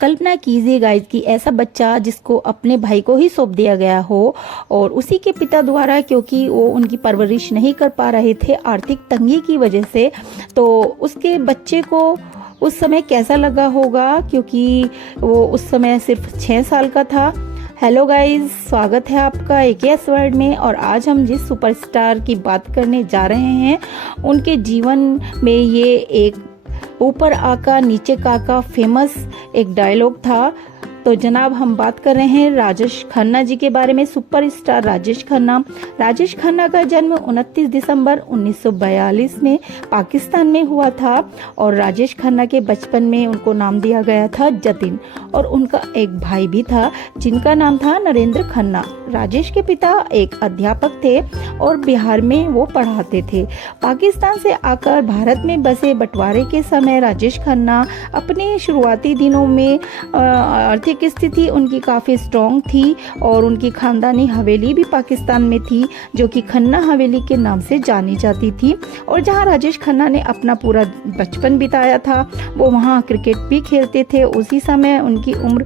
कल्पना कीजिए गाइस कि ऐसा बच्चा जिसको अपने भाई को ही सौंप दिया गया हो और उसी के पिता द्वारा, क्योंकि वो उनकी परवरिश नहीं कर पा रहे थे आर्थिक तंगी की वजह से, तो उसके बच्चे को उस समय कैसा लगा होगा, क्योंकि वो उस समय सिर्फ 6 साल का था। हेलो गाइस, स्वागत है आपका AKS वर्ल्ड में। और आज हम जिस सुपरस्टार की बात करने जा रहे हैं उनके जीवन में ये एक ऊपर आका नीचे काका फेमस एक डायलॉग था। तो जनाब हम बात कर रहे हैं राजेश खन्ना जी के बारे में। सुपरस्टार राजेश खन्ना का जन्म 29 दिसंबर 1942 में पाकिस्तान में हुआ था और राजेश खन्ना के बचपन में उनको नाम दिया गया था जतिन, और उनका एक भाई भी था जिनका नाम था नरेंद्र खन्ना। राजेश के पिता एक अध्यापक थे और बिहार में वो पढ़ाते थे। पाकिस्तान से आकर भारत में बसे बंटवारे के समय राजेश खन्ना अपने शुरुआती दिनों में आर्थिक स्थिति उनकी काफ़ी स्ट्रॉन्ग थी और उनकी खानदानी हवेली भी पाकिस्तान में थी जो कि खन्ना हवेली के नाम से जानी जाती थी, और जहां राजेश खन्ना ने अपना पूरा बचपन बिताया था वो वहां क्रिकेट भी खेलते थे। उसी समय उनकी उम्र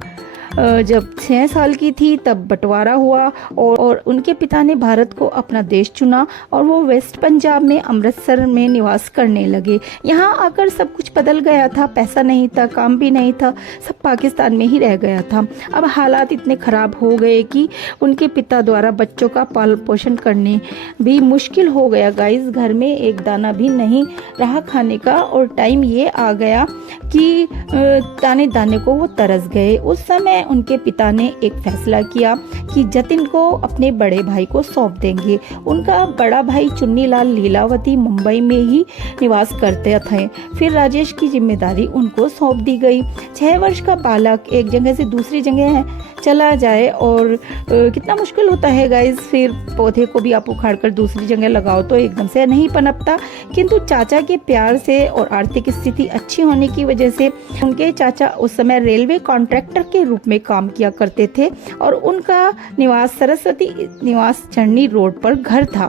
जब 6 साल की थी तब बंटवारा हुआ और उनके पिता ने भारत को अपना देश चुना और वो वेस्ट पंजाब में अमृतसर में निवास करने लगे। यहाँ आकर सब कुछ बदल गया था, पैसा नहीं था, काम भी नहीं था, सब पाकिस्तान में ही रह गया था। अब हालात इतने ख़राब हो गए कि उनके पिता द्वारा बच्चों का पालन पोषण करने भी मुश्किल हो गया। गाइस, घर में एक दाना भी नहीं रहा खाने का और टाइम ये आ गया कि दाने दाने को वो तरस गए। उस समय उनके पिता ने एक फैसला किया कि जतिन को अपने बड़े भाई को सौंप देंगे। उनका बड़ा भाई चुन्नीलाल लीलावती मुंबई में ही निवास करते थे। फिर राजेश की जिम्मेदारी उनको सौंप दी गई। 6 वर्ष का बालक एक जगह से दूसरी जगह चला जाए और कितना मुश्किल होता है गाइस। फिर पौधे को भी आप उखाड़ कर दूसरी जगह लगाओ तो एकदम से नहीं पनपता, किंतु चाचा के प्यार से और आर्थिक स्थिति अच्छी होने की वजह से उनके चाचा उस समय रेलवे कॉन्ट्रैक्टर के रूप में काम किया करते थे और उनका निवास सरस्वती निवास चंडनी रोड पर घर था।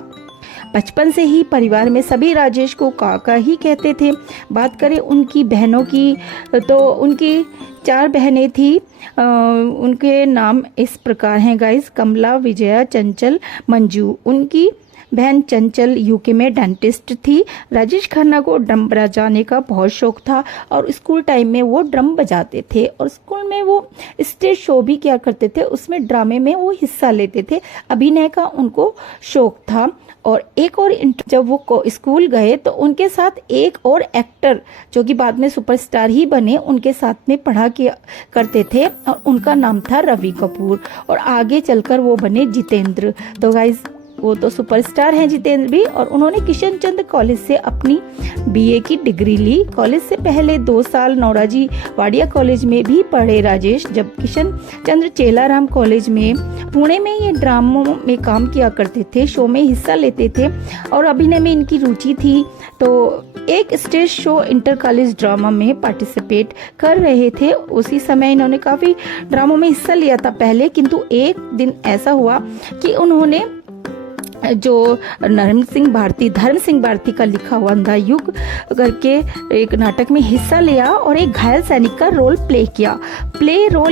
बचपन से ही परिवार में सभी राजेश को काका ही कहते थे। बात करें उनकी बहनों की तो उनकी 4 बहनें थी। उनके नाम इस प्रकार हैं गाइस: कमला, विजया, चंचल, मंजू। उनकी बहन चंचल यूके में डेंटिस्ट थी। राजेश खन्ना को ड्रम बजाने का बहुत शौक था और स्कूल टाइम में वो ड्रम बजाते थे और स्कूल में वो स्टेज शो भी किया करते थे, उसमें ड्रामे में वो हिस्सा लेते थे। अभिनय का उनको शौक था। और एक और जब वो स्कूल गए तो उनके साथ एक और एक्टर जो कि बाद में सुपरस्टार ही बने उनके साथ में पढ़ा किया करते थे और उनका नाम था रवि कपूर, और आगे चलकर वो बने जितेंद्र। तो गाइस, वो तो सुपरस्टार हैं जितेंद्र भी। और उन्होंने किशन चंद्र कॉलेज से अपनी BA की डिग्री ली। कॉलेज से पहले 2 साल नौराजी वाडिया कॉलेज में भी पढ़े राजेश। जब किशन चंद्र चेलाराम कॉलेज में पुणे में ये ड्रामों में काम किया करते थे, शो में हिस्सा लेते थे और अभिनय में इनकी रुचि थी, तो एक stage show inter college drama में पार्टिसिपेट कर रहे थे। उसी समय इन्होंने काफ़ी ड्रामों में हिस्सा लिया था पहले, किंतु एक दिन ऐसा हुआ कि उन्होंने जो धर्म सिंह भारती का लिखा हुआ अंधा युग करके एक नाटक में हिस्सा लिया और एक घायल सैनिक का रोल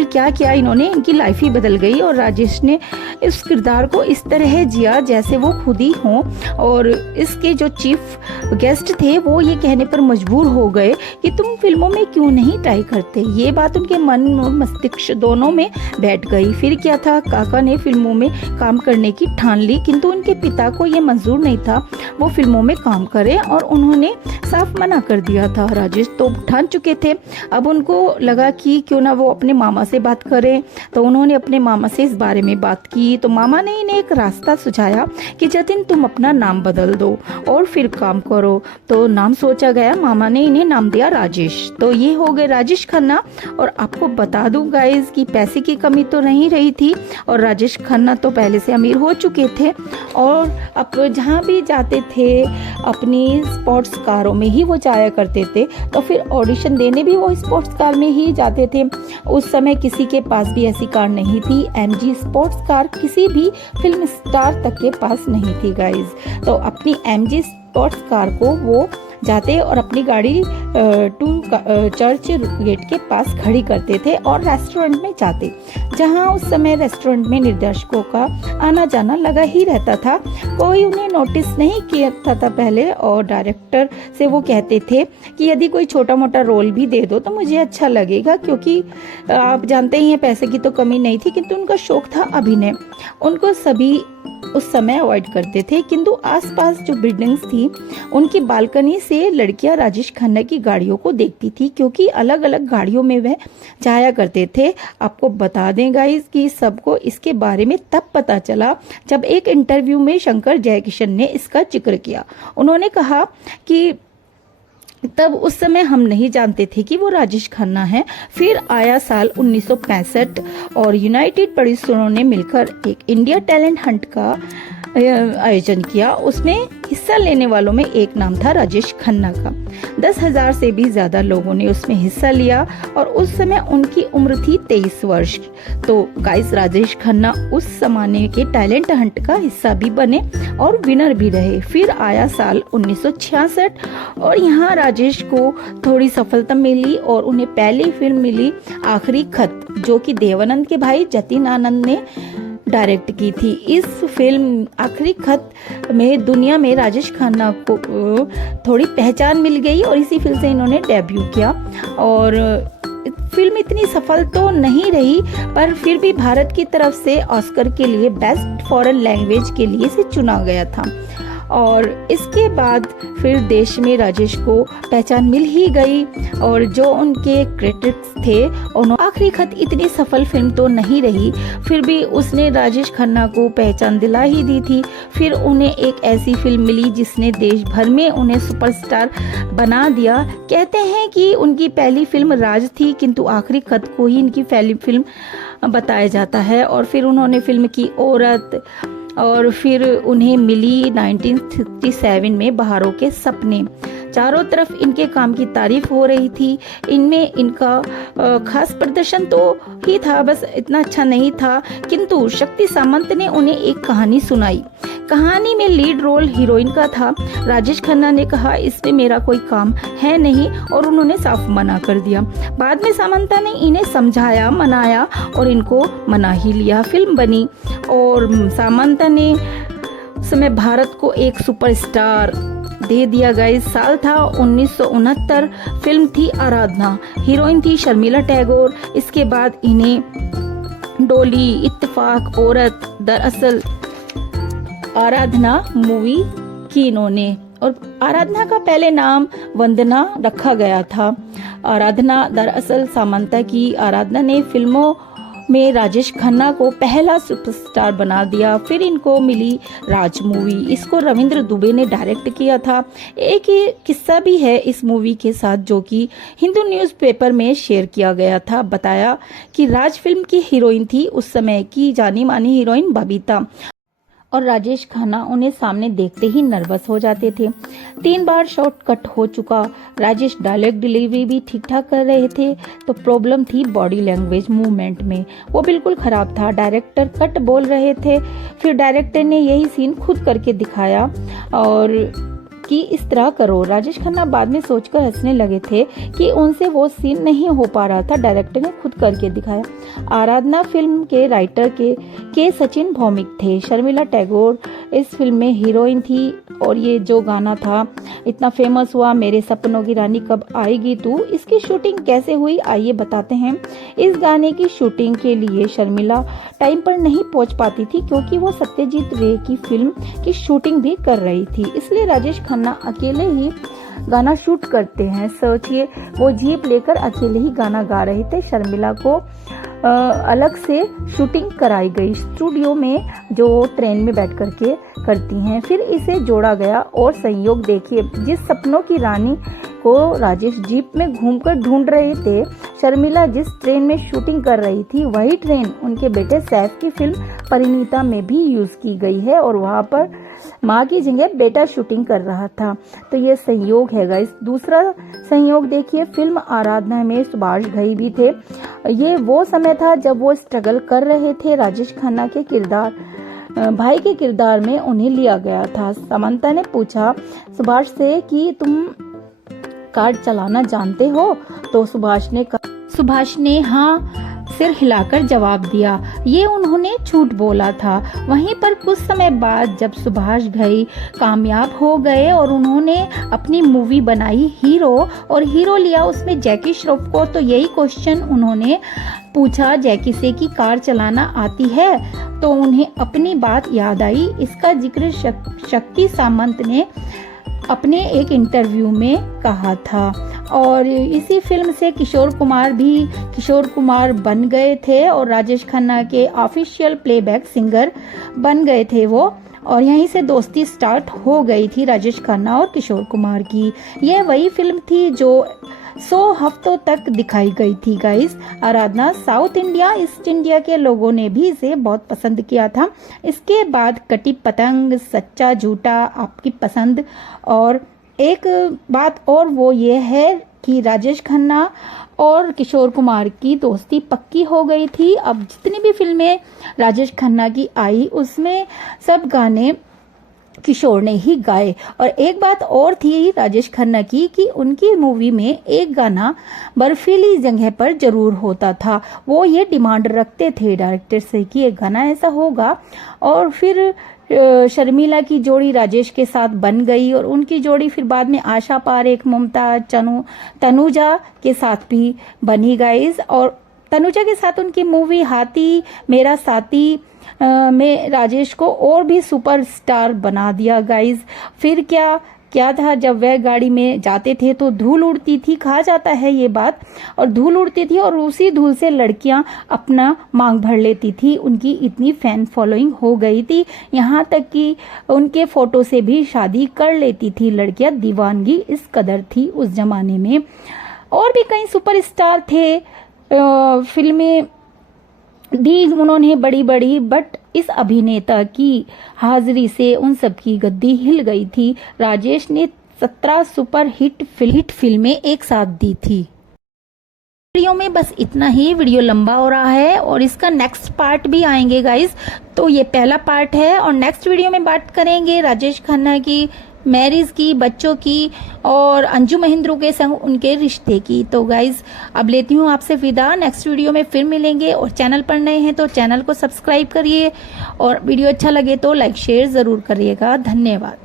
क्या किया इन्होंने, इनकी लाइफ ही बदल गई और राजेश ने इस किरदार को इस तरह जिया जैसे वो खुद ही हों। और इसके जो चीफ गेस्ट थे वो ये कहने पर मजबूर हो गए कि तुम फिल्मों में क्यों नहीं ट्राई करते। ये बात उनके मन और मस्तिष्क दोनों में बैठ गई। फिर क्या था, काका ने फिल्मों में काम करने की ठान ली, किंतु उनके पिता को ये मंजूर नहीं था वो फिल्मों में काम करें और उन्होंने साफ मना कर दिया था। राजेश तो ठान चुके थे। अब उनको लगा कि क्यों ना वो अपने मामा से बात करें, तो उन्होंने अपने मामा से इस बारे में बात की। तो मामा ने इन्हें एक रास्ता सुझाया कि जतिन तुम अपना नाम बदल दो और फिर काम करो। तो नाम सोचा गया, मामा ने इन्हें नाम दिया राजेश। तो ये हो गए राजेश खन्ना। और आपको बता दूं गाइस कि पैसे की कमी तो नहीं रही थी और राजेश खन्ना तो पहले से अमीर हो चुके थे और अब जहाँ भी जाते थे अपनी स्पोर्ट्स कारों में ही वो जाया करते थे। तो फिर ऑडिशन देने भी वो स्पोर्ट्स कार में ही जाते थे। उस समय किसी के पास भी ऐसी कार नहीं थी। MG स्पोर्ट्स कार किसी भी फिल्म स्टार तक के पास नहीं थी गाइज। तो अपनी MG स्पोर्ट्स कार को वो जाते और अपनी गाड़ी टू चर्च गेट के पास खड़ी करते थे और रेस्टोरेंट में जाते, जहां उस समय रेस्टोरेंट में निर्देशकों का आना जाना लगा ही रहता था। कोई उन्हें नोटिस नहीं किया था पहले, और डायरेक्टर से वो कहते थे कि यदि कोई छोटा मोटा रोल भी दे दो तो मुझे अच्छा लगेगा, क्योंकि आप जानते ही हैं पैसे की तो कमी नहीं थी, किंतु उनका शौक था अभिनय। उनको सभी उस समय अवॉइड करते थे, किंतु आसपास जो बिल्डिंग्स थी उनकी बालकनी से लड़कियां राजेश खन्ना की गाड़ियों को देखती थी, क्योंकि अलग अलग गाड़ियों में वह जाया करते थे। आपको बता दें गाइस कि सबको इसके बारे में तब पता चला जब एक इंटरव्यू में शंकर जयकिशन ने इसका जिक्र किया। उन्होंने कहा कि तब उस समय हम नहीं जानते थे कि वो राजेश खन्ना है। फिर आया साल 1965 और यूनाइटेड प्रोड्यूसरों ने मिलकर एक इंडिया टैलेंट हंट का आयोजन किया। उसमें हिस्सा लेने वालों में एक नाम था राजेश खन्ना का। 10,000 से भी ज्यादा लोगों ने उसमें हिस्सा लिया और उस समय उनकी उम्र थी 23 वर्ष। तो गाइस, राजेश खन्ना उस जमाने के टैलेंट हंट का हिस्सा भी बने और विनर भी रहे। फिर आया साल 1966 और यहाँ राजेश को थोड़ी सफलता मिली और उन्हें पहली फिल्म मिली आखिरी खत, जो कि देवानंद के भाई जतिन आनंद ने डायरेक्ट की थी। इस फिल्म आखिरी खत में दुनिया में राजेश खन्ना को थोड़ी पहचान मिल गई और इसी फिल्म से इन्होंने डेब्यू किया। और फिल्म इतनी सफल तो नहीं रही, पर फिर भी भारत की तरफ से ऑस्कर के लिए बेस्ट फॉरेन लैंग्वेज के लिए से चुना गया था। और इसके बाद फिर देश में राजेश को पहचान मिल ही गई और जो उनके क्रिटिक्स थे उन्होंने आखिरी खत इतनी सफल फिल्म तो नहीं रही, फिर भी उसने राजेश खन्ना को पहचान दिला ही दी थी। फिर उन्हें एक ऐसी फिल्म मिली जिसने देश भर में उन्हें सुपरस्टार बना दिया। कहते हैं कि उनकी पहली फिल्म राज थी, किंतु आखिरी खत को ही इनकी पहली फिल्म बताया जाता है। और फिर उन्होंने फिल्म की औरत, और फिर उन्हें मिली 1967 में बहारों के सपने। चारों तरफ इनके काम की तारीफ हो रही थी। इनमें इनका खास प्रदर्शन तो ही था, बस इतना अच्छा नहीं था, किंतु शक्ति सामंत ने उन्हें एक कहानी सुनाई। कहानी में लीड रोल हीरोइन का था। राजेश खन्ना ने कहा इसमें मेरा कोई काम है नहीं और उन्होंने साफ मना कर दिया। बाद में सामंता ने इन्हें समझाया, मनाया और इनको मना ही लिया। फिल्म बनी और सामंता ने उस समय भारत को एक सुपरस्टार दे दिया। गाइस, साल था 1969। फिल्म थी आराधना, हीरोइन थी शर्मिला टैगोर। इसके बाद इन्हें डोली, इत्तेफाक, औरत, दरअसल आराधना मूवी की इन्होंने, और आराधना का पहले नाम वंदना रखा गया था। आराधना दरअसल सामंता की आराधना ने फिल्मों में राजेश खन्ना को पहला सुपरस्टार बना दिया। फिर इनको मिली राज मूवी, इसको रविंद्र दुबे ने डायरेक्ट किया था। एक ही किस्सा भी है इस मूवी के साथ जो कि हिंदू न्यूज़पेपर में शेयर किया गया था। बताया कि राज फिल्म की हीरोइन थी उस समय की जानी मानी हीरोइन बबीता, और राजेश खन्ना उन्हें सामने देखते ही नर्वस हो जाते थे। 3 बार शॉट कट हो चुका। राजेश डायलॉग डिलीवरी भी ठीक ठाक कर रहे थे, तो प्रॉब्लम थी बॉडी लैंग्वेज मूवमेंट में, वो बिल्कुल खराब था। डायरेक्टर कट बोल रहे थे, फिर डायरेक्टर ने यही सीन खुद करके दिखाया और कि इस तरह करो। राजेश खन्ना बाद में सोचकर हंसने लगे थे कि उनसे वो सीन नहीं हो पा रहा था, डायरेक्टर ने खुद करके दिखाया। आराधना फिल्म के राइटर के सचिन भौमिक थे। शर्मिला टैगोर इस फिल्म में हीरोइन थी और ये जो गाना था इतना फेमस हुआ, मेरे सपनों की रानी कब आएगी तू, इसकी शूटिंग कैसे हुई आइए बताते हैं। इस गाने की शूटिंग के लिए शर्मिला टाइम पर नहीं पहुंच पाती थी क्योंकि वो सत्यजीत रे की फिल्म की शूटिंग भी कर रही थी, इसलिए राजेश खन्ना अकेले ही गाना शूट करते हैं। सोचिए, वो जीप लेकर अकेले ही गाना गा रहे थे। शर्मिला को अलग से शूटिंग कराई गई स्टूडियो में, जो ट्रेन में बैठ करके करती हैं। फिर इसे जोड़ा गया और संयोग देखिए, जिस सपनों की रानी को राजेश जीप में घूमकर ढूंढ रहे थे, शर्मिला जिस ट्रेन में शूटिंग कर रही थी वही ट्रेन उनके बेटे सैफ की फिल्म परिणीता में भी यूज की गई है और वहां पर माँ की जगह बेटा शूटिंग कर रहा था। तो ये संयोग है गाइस। दूसरा संयोग देखिए, फिल्म आराधना में सुभाष घई भी थे। ये वो समय था जब वो स्ट्रगल कर रहे थे। राजेश खन्ना के किरदार भाई के किरदार में उन्हें लिया गया था। समंता ने पूछा सुभाष से कि तुम कार चलाना जानते हो? तो सुभाष ने हाँ सिर हिलाकर जवाब दिया। ये उन्होंने झूठ बोला था। वहीं पर कुछ समय बाद जब सुभाष भाई कामयाब हो गए और उन्होंने अपनी मूवी बनाई हीरो, और हीरो लिया उसमें जैकी श्रॉफ को, तो यही क्वेश्चन उन्होंने पूछा जैकी से कि कार चलाना आती है? तो उन्हें अपनी बात याद आई। इसका जिक्र शक्ति सामंत ने अपने एक इंटरव्यू में कहा था। और इसी फिल्म से किशोर कुमार बन गए थे और राजेश खन्ना के ऑफिशियल प्लेबैक सिंगर बन गए थे वो। और यहीं से दोस्ती स्टार्ट हो गई थी राजेश खन्ना और किशोर कुमार की। यह वही फिल्म थी जो 100 हफ्तों तक दिखाई गई थी गाइस। आराधना साउथ इंडिया, ईस्ट इंडिया के लोगों ने भी इसे बहुत पसंद किया था। इसके बाद कटी पतंग, सच्चा झूठा, आपकी पसंद, और एक बात और वो ये है कि राजेश खन्ना और किशोर कुमार की दोस्ती पक्की हो गई थी। अब जितनी भी फिल्में राजेश खन्ना की आई उसमें सब गाने किशोर ने ही गाए। और एक बात और थी राजेश खन्ना की कि उनकी मूवी में एक गाना बर्फीली जगह पर जरूर होता था। वो ये डिमांड रखते थे डायरेक्टर से कि एक गाना ऐसा होगा। और फिर शर्मिला की जोड़ी राजेश के साथ बन गई और उनकी जोड़ी फिर बाद में आशा पारेख, मुमताज, तनुजा के साथ भी बनी गाइस। और तनुजा के साथ उनकी मूवी हाथी मेरा साथी में राजेश को और भी सुपरस्टार बना दिया गाइस। फिर क्या था, जब वह गाड़ी में जाते थे तो धूल उड़ती थी, कहा जाता है ये बात, और धूल उड़ती थी और उसी धूल से लड़कियां अपना मांग भर लेती थी। उनकी इतनी फैन फॉलोइंग हो गई थी, यहाँ तक कि उनके फोटो से भी शादी कर लेती थी लड़कियां। दीवानगी इस कदर थी उस जमाने में। और भी कई सुपरस्टार थे, फिल्में दी उन्होंने बड़ी बड़ी, बट इस अभिनेता की हाजिरी से उन सब की गद्दी हिल गई थी। राजेश ने 17 सुपर हिट फिल्में एक साथ दी थी। वीडियो में बस इतना ही। वीडियो लंबा हो रहा है और इसका नेक्स्ट पार्ट भी आएंगे गाइस। तो ये पहला पार्ट है और नेक्स्ट वीडियो में बात करेंगे राजेश खन्ना की मैरिज की, बच्चों की और अंजू महेंद्रू के संग उनके रिश्ते की। तो गाइज अब लेती हूँ आपसे विदा। नेक्स्ट वीडियो में फिर मिलेंगे। और चैनल पर नए हैं तो चैनल को सब्सक्राइब करिए और वीडियो अच्छा लगे तो लाइक शेयर जरूर करिएगा। धन्यवाद।